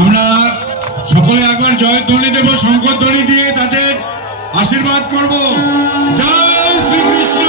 আমরা সকলে একবার জয়ধ্বনি দেব, শঙ্করধ্বনি দিয়ে তাদের আশীর্বাদ করব। জয় শ্রীকৃষ্ণ।